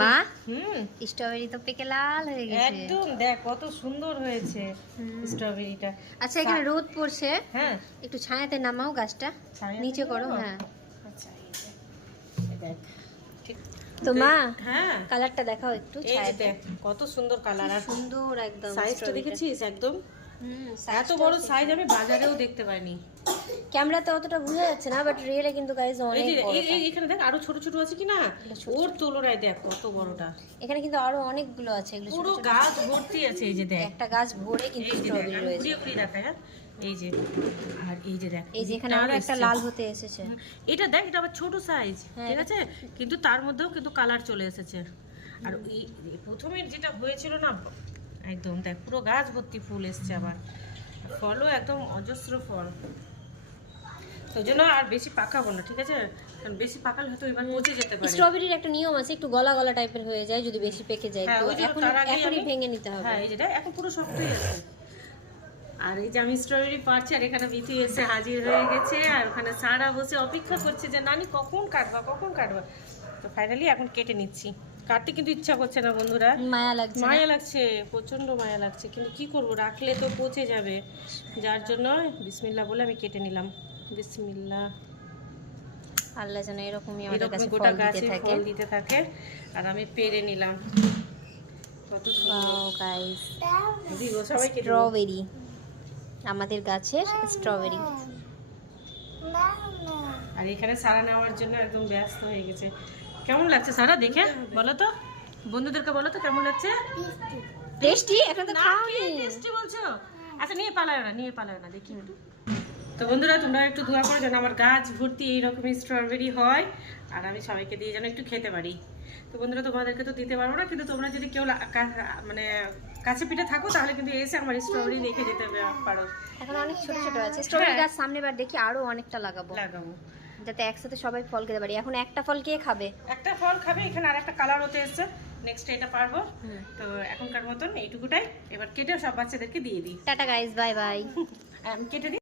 মা স্ট্রবেরি তো পেকে লাল হয়ে গেছে একদম। দেখ কত সুন্দর হয়েছে স্ট্রবেরিটা। আচ্ছা এখানে রোদ পড়ছে, হ্যাঁ একটু ছায়াতে নামাও গাছটা, নিচে করো। হ্যাঁ আচ্ছা এই দেখ ঠিক। তো মা হ্যাঁ কালারটা দেখাও একটু এই যে ছায়াতে। দেখ কত সুন্দর কালার আর সুন্দর একদম সাইজটা strawberry-টা। দেখেছিস একদম এত বড় সাইজ আমি বাজারেও দেখতে পাইনি। ক্যামেরাতে অতটা বোঝা যাচ্ছে না, বাট রিয়েলে কিন্তু গাইস এই অনেক যে বড়। এখানে দেখ আরো ছোট ছোট আছে কি না, ওর তুলনায় দেখ কত বড়টা। এখানে কিন্তু আরো অনেকগুলো আছে, এগুলো ছোট পুরো ছোট। গাছ ভর্তি আছে। এই যে দেখ একটা গাছ ভরে কিন্তু এই যে দেখ স্ট্রবেরি আমি রয়েছে। ঘুরিয়ে ঘুরিয়ে দেখাই। হ্যাঁ এই যে আর এই যে দেখ এই যে এখানে আরো একটা লাল হতে এসেছে। এটা দেখ এটা আবার ছোট সাইজ, ঠিক আছে, কিন্তু তার মধ্যেও কিন্তু কালার চলে এসেছে। আর এই প্রথমের যেটা হয়েছিল না একদম দেখ পুরো গাছ ভর্তি ফুল এসছে, আবার ফলও একদম অজস্র ফল। তো জন্য আর বেশি পাকাবো না, ঠিক আছে, কারণ বেশি পাকালে হয়তো এবার পচে যেতে পারে। স্ট্রবেরির একটা নিয়ম আছে, একটু গলা গলা টাইপের হয়ে যায় যদি বেশি পেকে যায়, হ্যাঁ, তো ওই জন্য এখন তার আগেই এখনই আমি- ভেঙে নিতে হবে। হ্যাঁ এই যেটা এখন পুরো শক্তই আছে। আর এই যে আমি স্ট্রবেরি পাড়ছি আর এখানে বিথি এসে হাজির হয়ে গেছে, আর ওখানে সারা বসে অপেক্ষা করছে যে নানি কখন কাটবা কখন কাটবা। তো ফাইনালি এখন কেটে নিচ্ছি। কাটতে কিন্তু ইচ্ছা করছে না বন্ধুরা, মায়া লাগছে না? মায়া লাগছে, প্রচন্ড মায়া লাগছে, কিন্তু কি করব, রাখলে তো পচে যাবে, যার জন্য বিসমিল্লাহ বলে আমি কেটে নিলাম। বিসমিল্লাহ। আল্লাহ যেন এরকমই আমাদের এরকম কাছে গোটা ফল দিতে গাছে থাকে। ফল দিতে থাকে। আর আমি পেরে নিলাম কত ওয়াও গাইস, দিব সবাইকে দিব। স্ট্রবেরি, আমাদের গাছের স্ট্রবেরি। আর এখানে সারা নেওয়ার জন্য একদম ব্যস্ত হয়ে গেছে। কেমন লাগছে সারা দেখে বলো তো, বন্ধুদেরকে বলো তো কেমন লাগছে। টেস্টি, এখন তো না খাওনি। টেস্টি বলছো? আচ্ছা নিয়ে পালায় না, নিয়ে পালায় না, দেখি একটু। তো বন্ধুরা তোমরা একটু দোয়া করো যেন আমার গাছ ভর্তি এইরকমই স্ট্রবেরি হয়, আর আমি সবাইকে দিয়ে যেন একটু খেতে পারি। তো বন্ধুরা তোমাদেরকে তো দিতে পারবো না, কিন্তু তোমরা যদি কেউ মানে কাছে পিঠে থাকো তাহলে কিন্তু এসে আমার স্ট্রবেরি রেখে যেতে পারো। এখন অনেক ছোট ছোট আছে স্ট্রবেরি গাছ, সামনে বার দেখি আরো অনেকটা লাগাবো লাগাবো যাতে একসাথে সবাই ফল খেতে পারি। এখন একটা ফল কে খাবে? একটা ফল খাবে, এখানে আর একটা কালার হতে এসছে, নেক্সট এটা পারবো। তো এখনকার মতন এইটুকুটাই, এবার কেটে সব বাচ্চাদেরকে দিয়ে দিই। Tata guys, bye bye. আমি কেটে দিই।